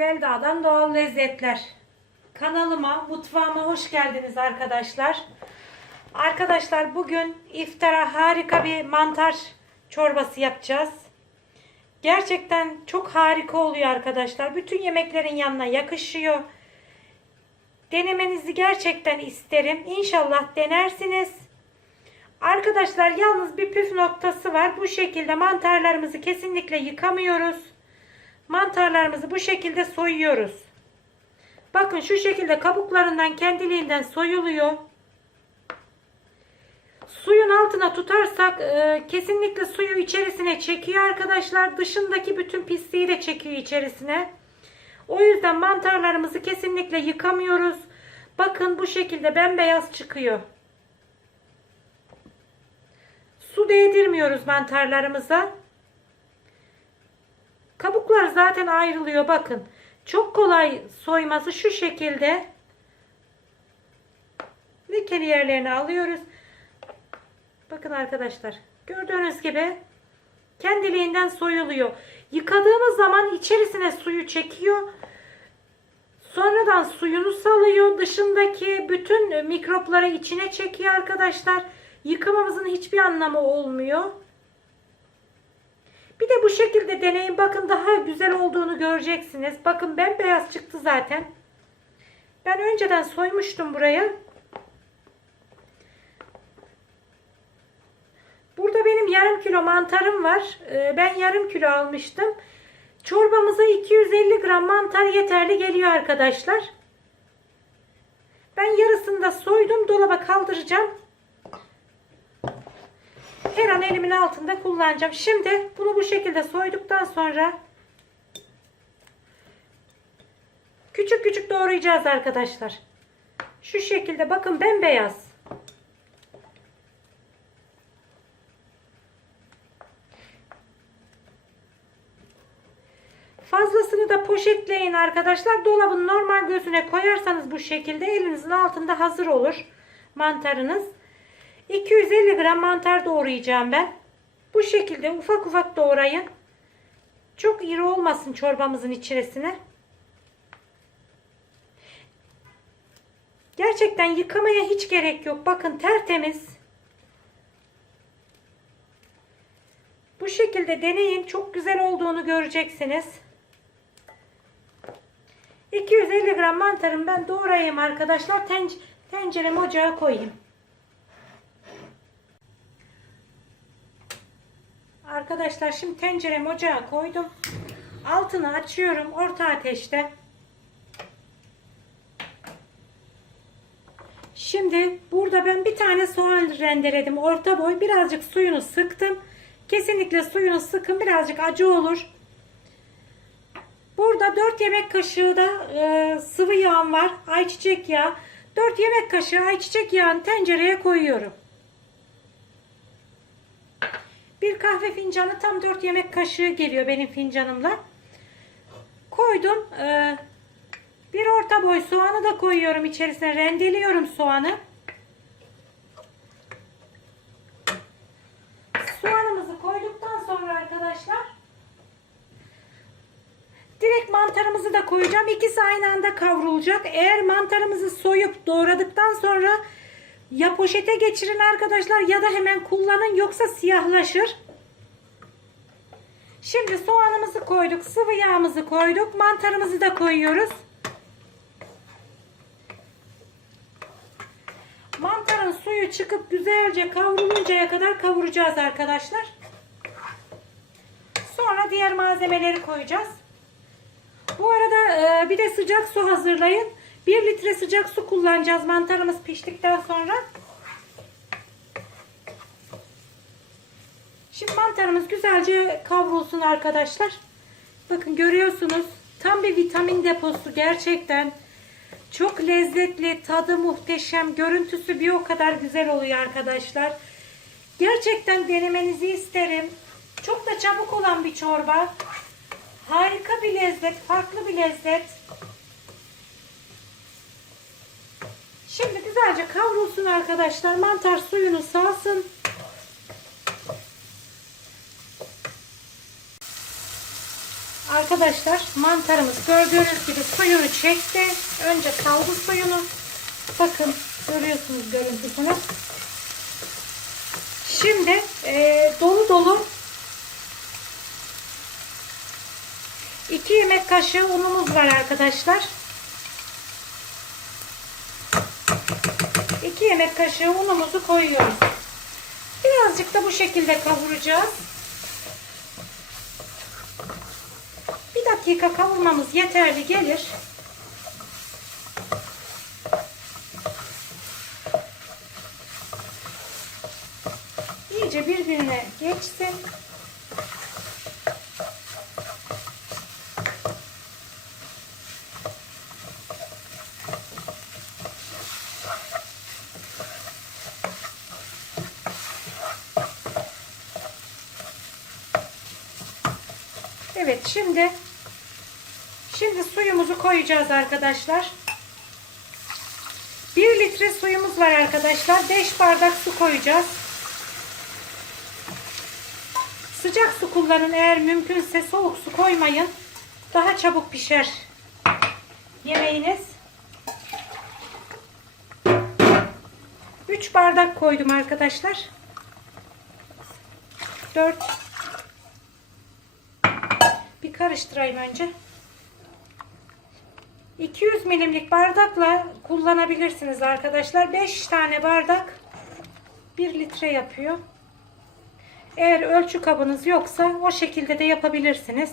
Selda'dan Doğal Lezzetler. Kanalıma, mutfağıma hoş geldiniz arkadaşlar. Arkadaşlar bugün iftara harika bir mantar çorbası yapacağız. Gerçekten çok harika oluyor arkadaşlar. Bütün yemeklerin yanına yakışıyor. Denemenizi gerçekten isterim. İnşallah denersiniz. Arkadaşlar yalnız bir püf noktası var. Bu şekilde mantarlarımızı kesinlikle yıkamıyoruz. Mantarlarımızı bu şekilde soyuyoruz. Bakın şu şekilde kabuklarından kendiliğinden soyuluyor. Suyun altına tutarsak e, kesinlikle suyu içerisine çekiyor arkadaşlar. Dışındaki bütün pisliği de çekiyor içerisine. O yüzden mantarlarımızı kesinlikle yıkamıyoruz. Bakın bu şekilde bembeyaz çıkıyor. Su değdirmiyoruz mantarlarımıza. Kabuklar zaten ayrılıyor bakın. Çok kolay soyması şu şekilde. Lekeli yerlerini alıyoruz. Bakın arkadaşlar. Gördüğünüz gibi kendiliğinden soyuluyor. Yıkadığımız zaman içerisine suyu çekiyor. Sonradan suyunu salıyor. Dışındaki bütün mikropları içine çekiyor arkadaşlar. Yıkamamızın hiçbir anlamı olmuyor. Bir de bu şekilde deneyin. Bakın daha güzel olduğunu göreceksiniz. Bakın bembeyaz çıktı zaten. Ben önceden soymuştum buraya. Burada benim yarım kilo mantarım var. Ee, Ben yarım kilo almıştım. Çorbamıza 250 gram mantar yeterli geliyor arkadaşlar. Ben yarısını da soydum. Dolaba kaldıracağım. Her an elimin altında kullanacağım. Şimdi bunu bu şekilde soyduktan sonra küçük küçük doğrayacağız arkadaşlar. Şu şekilde bakın bembeyaz. Fazlasını da poşetleyin arkadaşlar. Dolabın normal gözüne koyarsanız bu şekilde elinizin altında hazır olur mantarınız. 250 gram mantar doğrayacağım ben. Bu şekilde ufak ufak doğrayın. Çok iri olmasın çorbamızın içerisine. Gerçekten yıkamaya hiç gerek yok. Bakın tertemiz. Bu şekilde deneyin. Çok güzel olduğunu göreceksiniz. 250 gram mantarımı ben doğrayayım arkadaşlar. Tenc ocağa koyayım. Arkadaşlar şimdi tenceremi ocağa koydum. Altını açıyorum orta ateşte. Şimdi burada ben bir tane soğan rendeledim. Orta boy birazcık suyunu sıktım. Kesinlikle suyunu sıkın birazcık acı olur. Burada 4 yemek kaşığı da e, sıvı yağım var. Ayçiçek yağı. 4 yemek kaşığı ayçiçek yağını tencereye koyuyorum. Bir kahve fincanı tam 4 yemek kaşığı geliyor benim fincanımla. Koydum. Ee, bir orta boy soğanı da koyuyorum içerisine. Rendeliyorum soğanı. Soğanımızı koyduktan sonra arkadaşlar direkt mantarımızı da koyacağım. İkisi aynı anda kavrulacak. Eğer mantarımızı soyup doğradıktan sonra ya poşete geçirin arkadaşlar ya da hemen kullanın yoksa siyahlaşır. Şimdi soğanımızı koyduk, sıvı yağımızı koyduk, mantarımızı da koyuyoruz. Mantarın suyu çıkıp güzelce kavruluncaya kadar kavuracağız arkadaşlar. Sonra diğer malzemeleri koyacağız. Bu arada e, bir de sıcak su hazırlayın. 1 litre sıcak su kullanacağız mantarımız piştikten sonra. Şimdi mantarımız güzelce kavrulsun arkadaşlar. Bakın görüyorsunuz tam bir vitamin deposu gerçekten. Çok lezzetli, tadı muhteşem, görüntüsü bir o kadar güzel oluyor arkadaşlar. Gerçekten denemenizi isterim. Çok da çabuk olan bir çorba. Harika bir lezzet, farklı bir lezzet. Şimdi güzelce kavrulsun arkadaşlar. Mantar suyunu salsın. Arkadaşlar mantarımız gördüğünüz gibi suyunu çekti. Önce saldı suyunu. Bakın görüyorsunuz görüntüsünü. Şimdi e, dolu dolu 2 yemek kaşığı unumuz var arkadaşlar. 2 yemek kaşığı unumuzu koyuyoruz. Birazcık da bu şekilde kavuracağız. Bir dakika kavurmamız yeterli gelir. İyice birbirine geçsin. Evet şimdi şimdi suyumuzu koyacağız arkadaşlar. 1 litre suyumuz var arkadaşlar. 5 bardak su koyacağız. Sıcak su kullanın eğer mümkünse soğuk su koymayın. Daha çabuk pişer yemeğiniz. 3 bardak koydum arkadaşlar. 4 bir karıştırayım önce. 200 milimlik bardakla kullanabilirsiniz arkadaşlar. 5 tane bardak 1 litre yapıyor. Eğer ölçü kabınız yoksa o şekilde de yapabilirsiniz.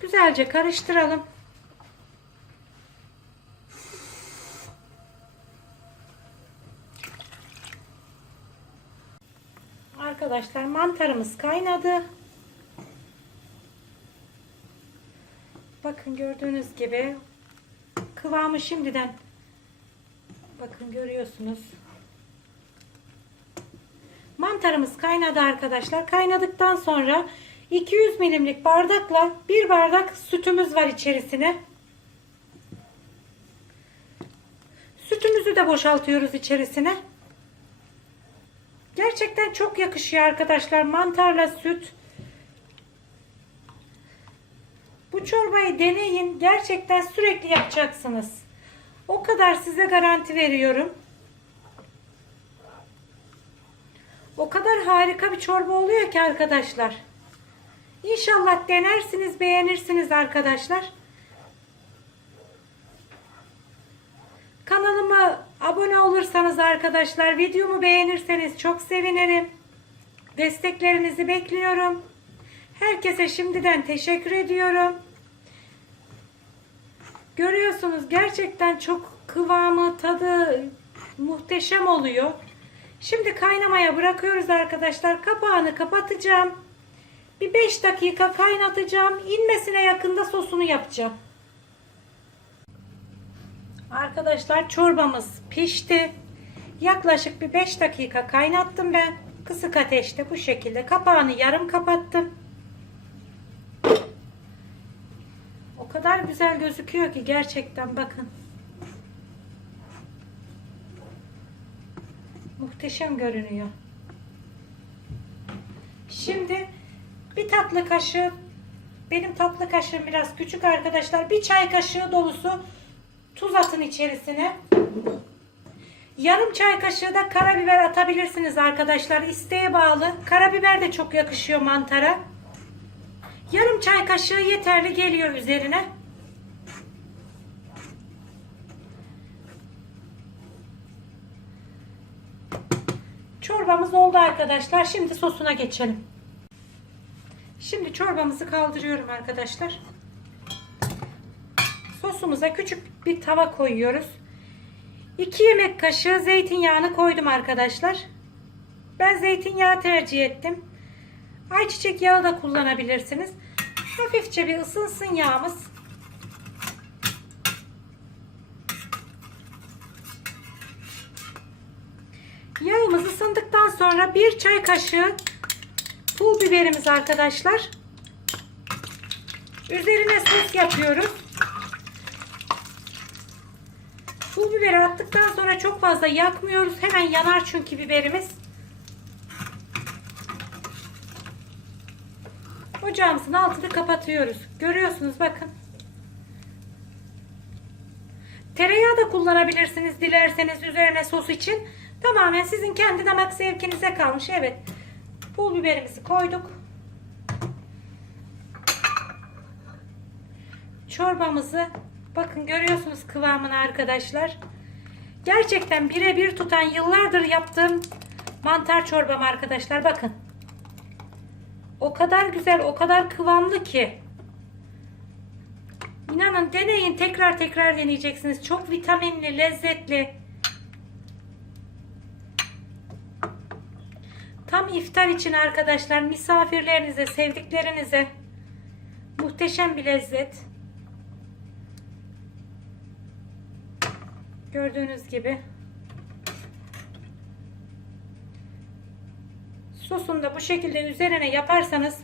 Güzelce karıştıralım. Arkadaşlar mantarımız kaynadı. Bakın gördüğünüz gibi kıvamı şimdiden bakın görüyorsunuz. Mantarımız kaynadı arkadaşlar. Kaynadıktan sonra 200 milimlik bardakla bir bardak sütümüz var içerisine. Sütümüzü de boşaltıyoruz içerisine. Gerçekten çok yakışıyor arkadaşlar mantarla süt. Bu çorbayı deneyin. Gerçekten sürekli yapacaksınız. O kadar size garanti veriyorum. O kadar harika bir çorba oluyor ki arkadaşlar. İnşallah denersiniz, beğenirsiniz arkadaşlar. Kanalıma abone olursanız arkadaşlar, videomu beğenirseniz çok sevinirim. Desteklerinizi bekliyorum. Herkese şimdiden teşekkür ediyorum. Görüyorsunuz gerçekten çok kıvamı, tadı muhteşem oluyor. Şimdi kaynamaya bırakıyoruz arkadaşlar. Kapağını kapatacağım. Bir 5 dakika kaynatacağım. İnmesine yakında sosunu yapacağım. Arkadaşlar çorbamız pişti. Yaklaşık bir 5 dakika kaynattım ben. Kısık ateşte bu şekilde kapağını yarım kapattım. O kadar güzel gözüküyor ki gerçekten bakın. Muhteşem görünüyor. Şimdi bir tatlı kaşığı benim tatlı kaşığım biraz küçük arkadaşlar. Bir çay kaşığı dolusu tuz atın içerisine. Yarım çay kaşığı da karabiber atabilirsiniz arkadaşlar. İsteğe bağlı. Karabiber de çok yakışıyor mantara. Yarım çay kaşığı yeterli geliyor üzerine. Çorbamız oldu arkadaşlar. Şimdi sosuna geçelim. Şimdi çorbamızı kaldırıyorum arkadaşlar. Sosumuza küçük bir tava koyuyoruz. 2 yemek kaşığı zeytinyağını koydum arkadaşlar. Ben zeytinyağı tercih ettim. Ayçiçek yağı da kullanabilirsiniz. Hafifçe bir ısınsın yağımız. Yağımız ısındıktan sonra bir çay kaşığı pul biberimiz arkadaşlar. Üzerine sos yapıyoruz. Pul biberi attıktan sonra çok fazla yakmıyoruz. Hemen yanar çünkü biberimiz. Ocağımızın altını kapatıyoruz. Görüyorsunuz bakın. Tereyağı da kullanabilirsiniz dilerseniz üzerine sos için. Tamamen sizin kendi damak zevkinize kalmış. Evet. Pul biberimizi koyduk. Çorbamızı bakın görüyorsunuz kıvamını arkadaşlar. Gerçekten birebir tutan yıllardır yaptığım mantar çorbam arkadaşlar bakın. O kadar güzel, o kadar kıvamlı ki. İnanın deneyin, tekrar tekrar deneyeceksiniz. Çok vitaminli, lezzetli. Tam iftar için arkadaşlar misafirlerinize, sevdiklerinize muhteşem bir lezzet. Gördüğünüz gibi. Sosunu da bu şekilde üzerine yaparsanız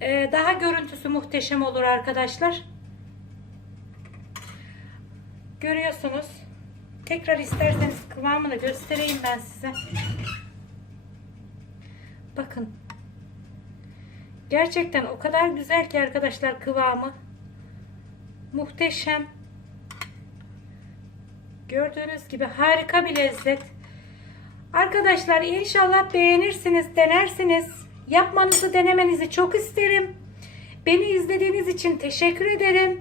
e, daha görüntüsü muhteşem olur arkadaşlar. Görüyorsunuz. Tekrar isterseniz kıvamını göstereyim ben size. Bakın. Gerçekten o kadar güzel ki arkadaşlar kıvamı. Muhteşem. Gördüğünüz gibi harika bir lezzet. Arkadaşlar inşallah beğenirsiniz, denersiniz. Yapmanızı denemenizi çok isterim. Beni izlediğiniz için teşekkür ederim.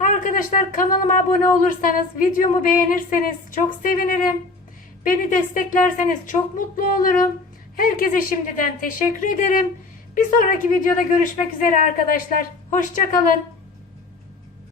Arkadaşlar kanalıma abone olursanız, videomu beğenirseniz çok sevinirim. Beni desteklerseniz çok mutlu olurum. Herkese şimdiden teşekkür ederim. Bir sonraki videoda görüşmek üzere arkadaşlar. Hoşçakalın.